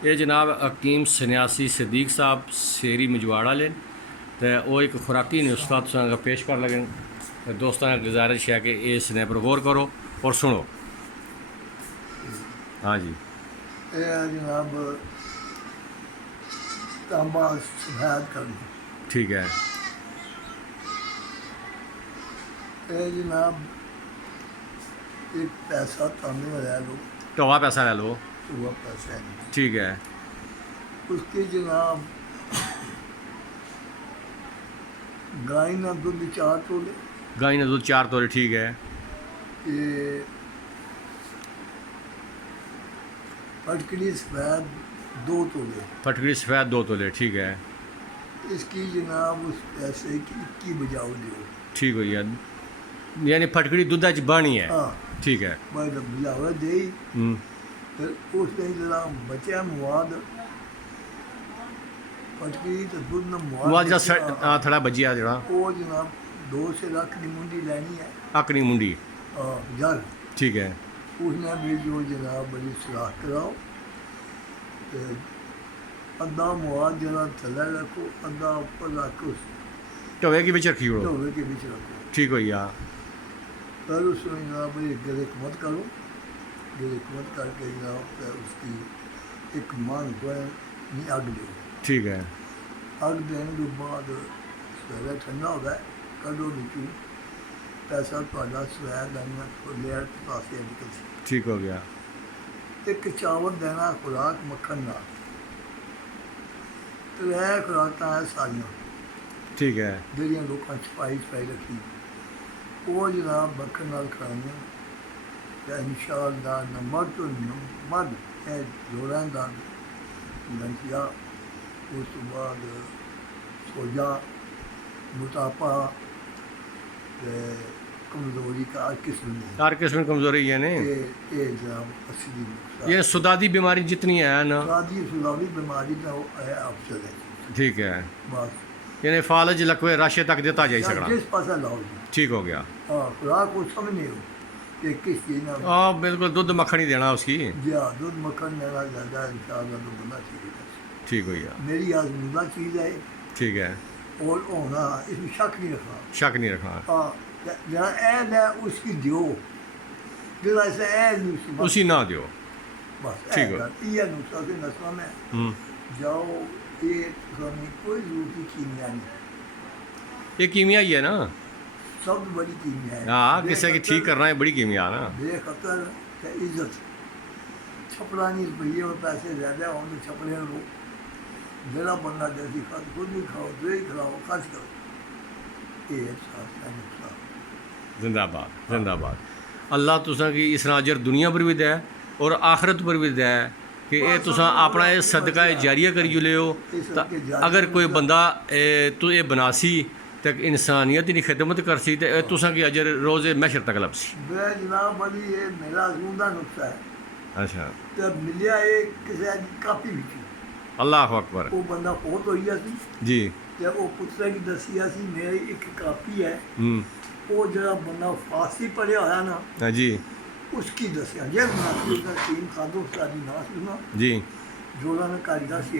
ये जनाब हकीम सन्यासी सदीक साहब शेरी मजवाड़ा लेन तो वो एक खुराकी नुस्खा तुसां पेश कर लगे। दोस्तों की गुजारिश है कि इस ने पर गौर करो और सुनो। हाँ जी, जनाब तांबा सफेद करने। ठीक है। ये जनाब एक पैसा तांबे में ले लो, टोवा पैसा ले लो, वो पैसा है, ठीक है। उसके जनाब गाय ना दूध 4 तोले, गाय ने दूध 4 तोले, ठीक है। ये फटकड़ी सफेद 2 तोले, फटकड़ी सफ़ेद 2 तोले, ठीक है। इसकी जनाब उस पैसे की 21 बजाओ दो, ठीक हो गया, यानी फटकड़ी दूधा च बनी है। हाँ ठीक है। बजावा दे। फिर उसने जनाब बचा मुआद फटकड़ी तो दूध ना मुआद जरा थोड़ा बजिया जरा वो जनाब 2 से लाख की मुंडी लेनी है, अकनी मुंडी, जल, ठीक है। उसने भी जो जनाब बड़ी सलाह कराओ तो अद्धा मुआद जरा थले रखो, अद्धा ऊपर रखो, टोवे के बीच रखी हो, ढोवे के बीच रखो, ठीक हो गया। फिर उसमें जनाब बड़ी गिरकमत करो, गिरकमत करके जनाब फिर उसकी एक मान को अग दो, ठीक है। अग देने के बाद सवेरे ठंडा हो गया कदो नीचू पैसा थोड़ा सवैद आना लेयर पास निकल सी, ठीक हो गया। एक चावल देना खुराक मक्खन ना, तो यह खुराक है सारियाँ, ठीक है। ਜਿਹੜੀਆਂ ਲੋਕਾਂ ਛਪਾਈ ਰੱਖੀ ਉਹ ਜਨਾਬ ਮੱਖਣ ਨਾਲ ਖਾਣੀਆਂ ਤੇ ਇਨਸ਼ਾਅੱਲਾ ਨਮਕ ਤੋਂ ਮਦ ਇਹ ਜੋੜਾਂ ਦਾ ਲੰਚਿਆ। ਉਸ ਤੋਂ ਬਾਅਦ ਸੋਜਾ मोटापा कमजोरी का हर किस्म में, हर किस्म की कमजोरी यानी ये जनाब असली नुस्खा। ये सुदादी बीमारी जितनी है ना, सुदादी बीमारी का है अफसर है, ठीक है। बस यानी फालज लकवे राशे तक देता जाए सकता, जिस पासा लाओ जी, ठीक हो गया। हाँ खुराक को समझने हो कि किस चीज़ ना, हाँ बिल्कुल, दूध मक्खन ही देना उसकी, जी हाँ दूध मक्खन देना ज़्यादा इंशाअल्लाह तो बंदा ठीक हो गया। मेरी आजमूदा चीज़ है, ठीक है। और होना इसमें शक नहीं रखना, शक नहीं रखना। हाँ जरा ऐन है उसकी दियो, जरा ऐसे ऐन नुस्खा उसी ना दियो, बस ठीक हो। ये नुस्खा के नस्लों में जाओ, ये हमें कोई जरूरत की कीमिया नहीं, ये कीमिया ही है ना, सब बड़ी कीमिया है। हाँ किसी की ठीक करना है बड़ी कीमिया ना। बेखतर का इज्जत छपड़ानी रुपये और पैसे ज़्यादा हों तो छपड़े लो, जरा बंदा जैसी खत खुद भी खाओ, जो ही खिलाओ, खर्च करो, ये है नुस्खा। जिंदाबाद जिंदाबाद। अल्लाह तुसां की इस अजर दुनिया पर भी दे और आखरत पर भी दे कि ये तुसां अपना ये सदका जारिया करी लियो। अगर कोई बंदा तो ये बनासी तक इंसानियत की खिदमत करसी तो तुसां की अजर रोज़े महशर तक लभसी। जनाब बड़ी ये मेरा आजमूदा नुस्खा है। अच्छा, तो मिलिया ये किसी कापी भी अल्लाह अकबर। वो बंदा बहुत हो गया सी जी, जब वो पुत्रा की दसिया सी मेरी एक कापी है, वो जरा बंदा फारसी पढ़िया होया ना जी, उसकी दसिया जे उसका टीम खादो सारी ना सुना जी, जोड़ा ने कारीगर से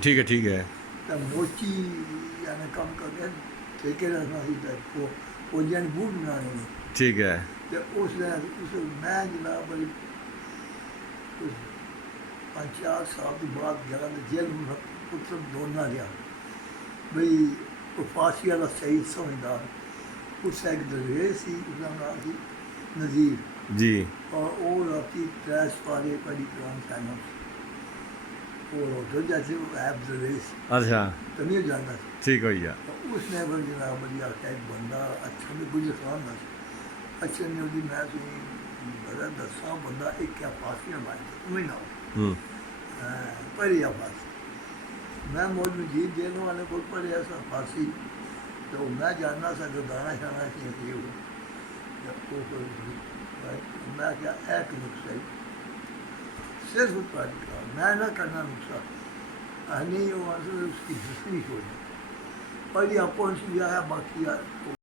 ठीक है, ठीक है। तो मोची यानी कम करके ठेके रखना सी तो वो जन बूट बनाने में, ठीक है। तो उसने मैं जनाब बड़ी 5-4 साल के बाद जगह जेल में पुत्र दोनों गया बई फांसी वाला सही समझदार, उसका एक दरवेश सी, उसका नाम सी नज़ीर जी, और वो राती 3 पारे पढ़ी कुरान साहब और होटल जैसे वो ऐप दरवेश अच्छा, तो नहीं जाना, ठीक हो गया। तो उसने फिर जनाब बड़ी आख्या एक बंदा अच्छा भी कुछ खान ना अच्छा नहीं होती, मैं तुम्हें बड़ा दसा बंदा एक क्या फांसी में मारे तुम्हें ना हो पढ़ी फांसी, मैं मौज मजीद जेल वाले को पढ़े ऐसा फांसी, तो मैं जानना सा जो दाना शाना सी मैं क्या एक नुस्खा सिर्फ मैं ना करना नुस्खा नहीं वो उसकी दूसरी हो जाए, पढ़ी आपको है बाकी यार